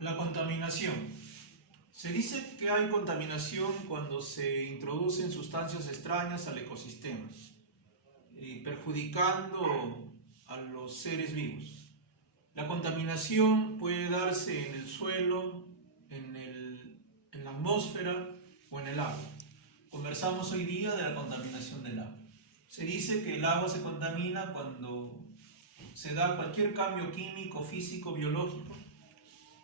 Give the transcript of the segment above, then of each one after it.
La contaminación. Se dice que hay contaminación cuando se introducen sustancias extrañas al ecosistema, perjudicando a los seres vivos. La contaminación puede darse en el suelo, en la atmósfera o en el agua. Conversamos hoy día de la contaminación del agua. Se dice que el agua se contamina cuando se da cualquier cambio químico, físico, biológico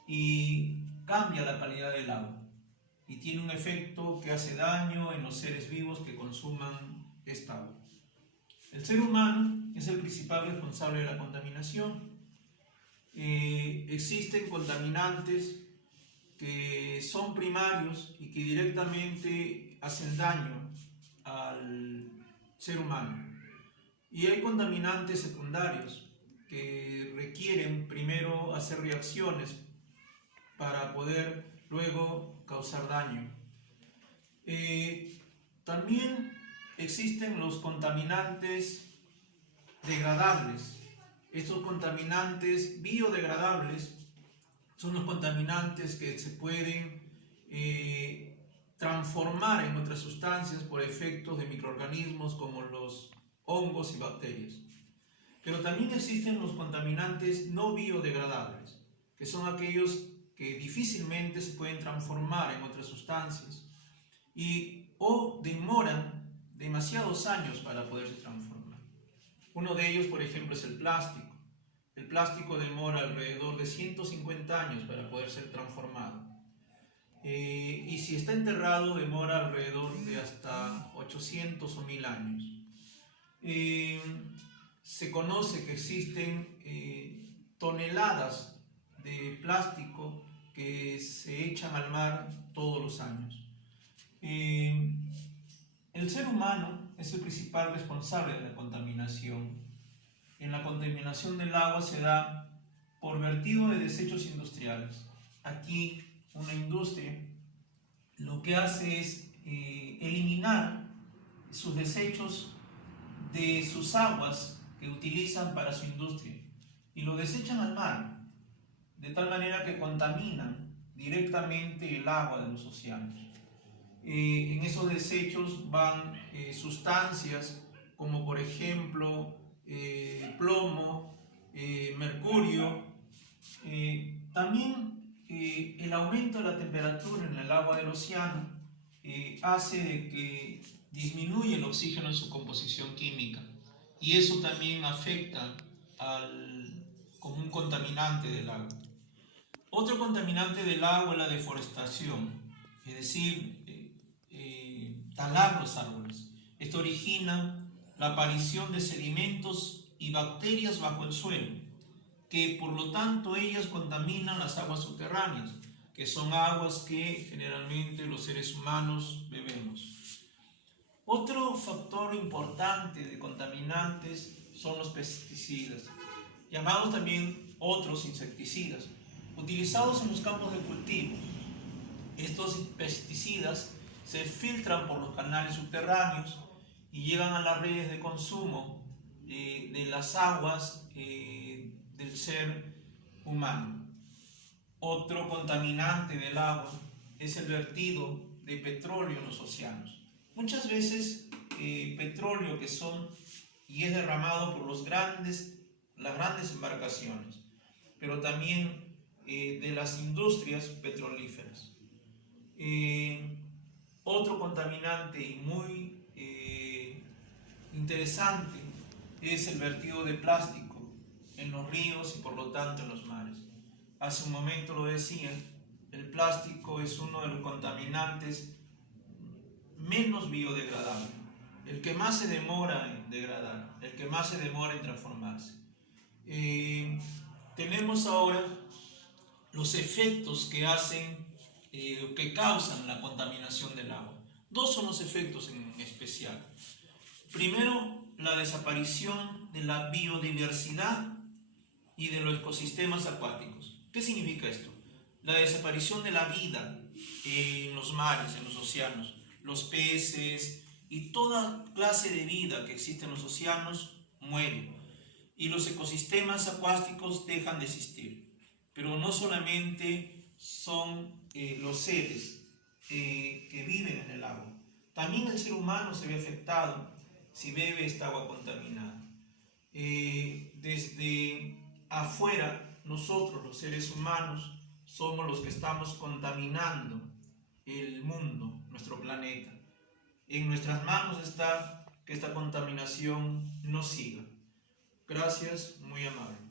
y cambia la calidad del agua y tiene un efecto que hace daño en los seres vivos que consuman esta agua. El ser humano es el principal responsable de la contaminación. Existen contaminantes que son primarios y que directamente hacen daño al ser humano. Y hay contaminantes secundarios que requieren primero hacer reacciones para poder luego causar daño. También existen los contaminantes degradables. Estos contaminantes biodegradables son los contaminantes que se pueden transformar en otras sustancias por efectos de microorganismos como los hongos y bacterias. Pero también existen los contaminantes no biodegradables, que son aquellos que difícilmente se pueden transformar en otras sustancias o demoran demasiados años para poderse transformar. Uno de ellos, por ejemplo, es el plástico. El plástico demora alrededor de 150 años para poder ser transformado. Y si está enterrado, demora alrededor de hasta 800 o 1000 años. Se conoce que existen toneladas de plástico que se echan al mar todos los años. El ser humano es el principal responsable de la contaminación. En la contaminación del agua se da por vertido de desechos industriales. Aquí una industria lo que hace es eliminar sus desechos de sus aguas que utilizan para su industria y lo desechan al mar, de tal manera que contaminan directamente el agua de los océanos. En esos desechos van sustancias como por ejemplo plomo, mercurio. También el aumento de la temperatura en el agua del océano hace de que disminuye el oxígeno en su composición química y eso también afecta como un contaminante del agua. Otro contaminante del agua es la deforestación, es decir, talar los árboles. Esto origina la aparición de sedimentos y bacterias bajo el suelo, que por lo tanto ellas contaminan las aguas subterráneas, que son aguas que generalmente los seres humanos bebemos. Otro factor importante de contaminantes son los pesticidas, llamados también otros insecticidas, utilizados en los campos de cultivo. Estos pesticidas se filtran por los canales subterráneos y llegan a las redes de consumo de las aguas del ser humano. Otro contaminante del agua es el vertido de petróleo en los océanos. Muchas veces petróleo que es derramado por las grandes embarcaciones, pero también de las industrias petrolíferas. Otro contaminante muy interesante es el vertido de plástico en los ríos y por lo tanto en los mares. Hace un momento lo decía, el plástico es uno de los contaminantes menos biodegradable, el que más se demora en degradar, el que más se demora en transformarse. Tenemos ahora los efectos que causan la contaminación del agua. Dos son los efectos en especial. Primero, la desaparición de la biodiversidad y de los ecosistemas acuáticos. ¿Qué significa esto? La desaparición de la vida en los mares, en los océanos. Los peces y toda clase de vida que existe en los océanos muere y los ecosistemas acuáticos dejan de existir. Pero no solamente son los seres que viven en el agua. También el ser humano se ve afectado si bebe esta agua contaminada. Desde afuera, nosotros los seres humanos somos los que estamos contaminando el mundo, nuestro planeta. En nuestras manos está que esta contaminación no siga. Gracias, muy amable.